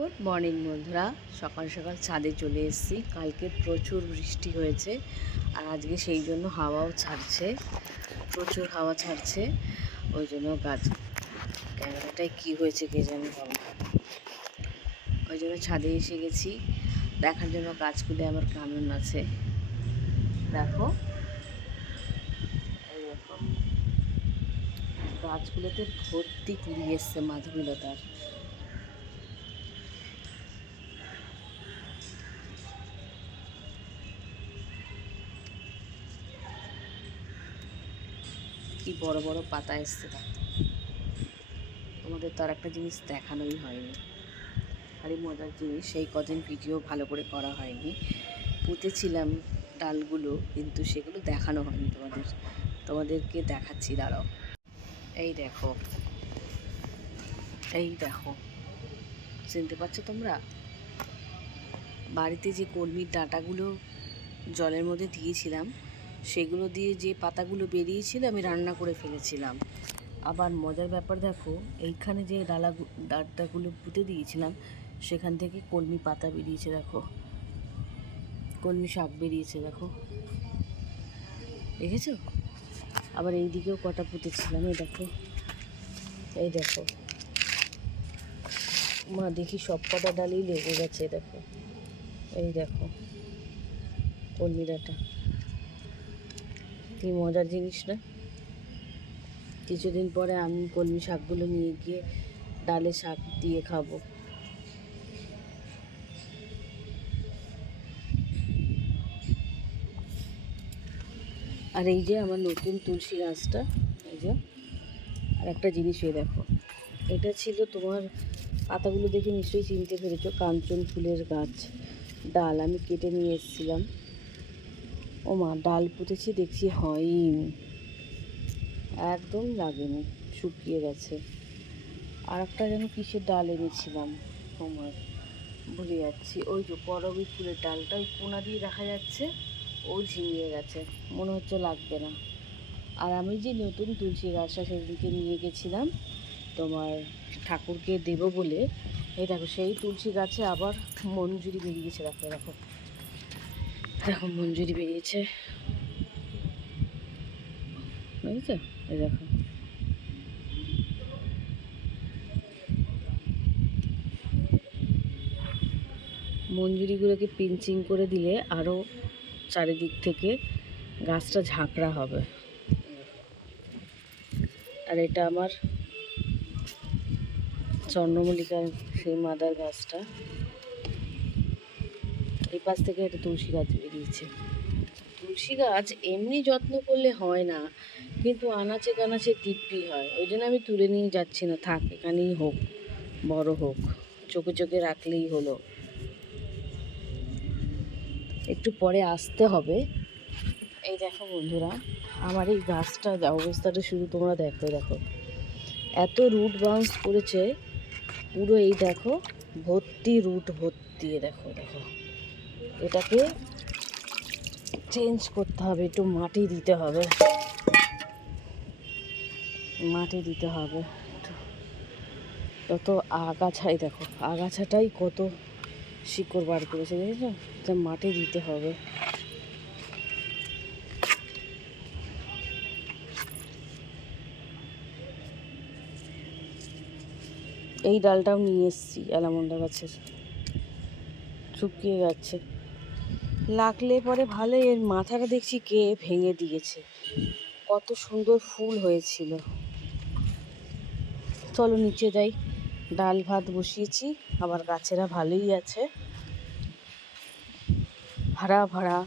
Good morning বন্ধুরা, সকাল সকাল ছাদে চলে এসেছি। কালকে প্রচুর বৃষ্টি হয়েছে আর আজকে সেই জন্য হাওয়াও ছাড়ছে, প্রচুর হাওয়া ছাড়ছে। ওই জন্য ক্যামেরাটায় কী হয়েছে কে জানে বাবা। ওই জন্য ছাদে এসে গেছি দেখার জন্য গাছগুলো আমার কেমন আছে। দেখো, এই দেখো গাছগুলোতে ভর্তি কুড়ি এসছে মাধবীলতার। কি বড় বড় পাতা এসছে। তোমাদের তো আর একটা জিনিস দেখানোই হয়নি, ভারী মজার জিনিস। সেই কদিন ভিডিও ভালো করে করা হয়নি, পুঁতেছিলাম ডালগুলো, কিন্তু সেগুলো দেখানো হয়নি তোমাদেরকে দেখাচ্ছি, দাঁড়াও। এই দেখো, এই দেখো, চিনতে পারছো তোমরা? বাড়িতে যে কলমির ডাঁটাগুলো জলের মধ্যে দিয়েছিলাম, সেগুলো দিয়ে যে পাতাগুলো বেরিয়েছিল আমি রান্না করে ফেলেছিলাম। আবার মজার ব্যাপার দেখো, এইখানে যে ডাঁটাগুলো পুঁতে দিয়েছিলাম সেখান থেকে কলমি পাতা বেরিয়েছে, দেখো কলমি শাক বেরিয়েছে, দেখো দেখেছো? আবার এই দিকেও কটা পুঁতেছিলাম, এই দেখো, এই দেখো মা, দেখি সব কটা ডালেই লেগে গেছে, দেখো এই দেখো কলমি ডাঁটা। কি মজার জিনিস না? কিছুদিন পরে আমি কলমি শাকগুলো নিয়ে গিয়ে ডালে শাক দিয়ে খাবো। আর এই যে আমার নতুন তুলসী গাছটা, এই যে আর একটা জিনিস, এই দেখো, এটা ছিল তোমার, পাতাগুলো দেখে নিশ্চয়ই চিনতে পেরেছো, কাঞ্চন ফুলের গাছ। ডাল আমি কেটে নিয়ে এসেছিলাম। ও মা, ডাল পুঁতেছি, দেখছি হয়নি, একদম লাগেনি, শুকিয়ে গেছে। আর একটা যেন কিসের ডাল এনেছিলাম, তোমার ভুলে যাচ্ছি, ওই যে করবী ফুলের ডালটা, ওই কোনা দিয়ে দেখা যাচ্ছে, ও ঝিমিয়ে গেছে, মনে হচ্ছে লাগবে না। আর আমি যে নতুন তুলসী গাছটা সেদিকে নিয়ে গেছিলাম তোমার ঠাকুরকে দেবো বলে, এই দেখো সেই তুলসী গাছে আবার মঞ্জুরি বেরিয়েছে, দেখো দেখো দেখো মঞ্জুরি বেরিয়েছে, বুঝেছো? এই দেখো, মঞ্জুরিগুলোকে পিঞ্চিং করে দিলে আরও চারিদিক থেকে গাছটা ঝাঁকড়া হবে। আর এটা আমার চন্দ্রমল্লিকার সেই মাদার গাছটা, এই পাশ থেকে একটা তুলসী গাছ বেরিয়েছে। তুলসী গাছ এমনি যত্ন করলে হয় না, কিন্তু আনাচে কানাচে দিব্যি হয়। ওই জন্য আমি তুলে নিয়ে যাচ্ছি না, থাক এখানেই হোক, বড় হোক, চোখে চোখে রাখলেই হলো। একটু পরে আসতে হবে। এই দেখো বন্ধুরা, আমার এই গাছটা অবস্থাটা শুধু তোমরা দেখো, দেখো এত রুট বাউন্স করেছে পুরো, এই দেখো ভর্তি রুট ভর্তি, দেখো দেখো, এটাকে চেঞ্জ করতে হবে, একটু মাটি দিতে হবে, মাটি দিতে হবে। কত আগাছাই, দেখো আগাছাটাই কত শিকড় বার করেছে, দেখেছো? যা মাটি দিতে হবে। এই ডালটাও নিয়ে এসেছি অ্যালামন্ডা গাছের, শুকিয়ে যাচ্ছে, লাগলে পরে ভালো। এর মাথাটা দেখছি কে ভেঙে দিয়েছে, কত সুন্দর ফুল হয়েছিল। চলো নিচে যাই, ডাল ভাত বসিয়েছি, আবার গাছেরা ভালোই আছে, হারা ভাড়া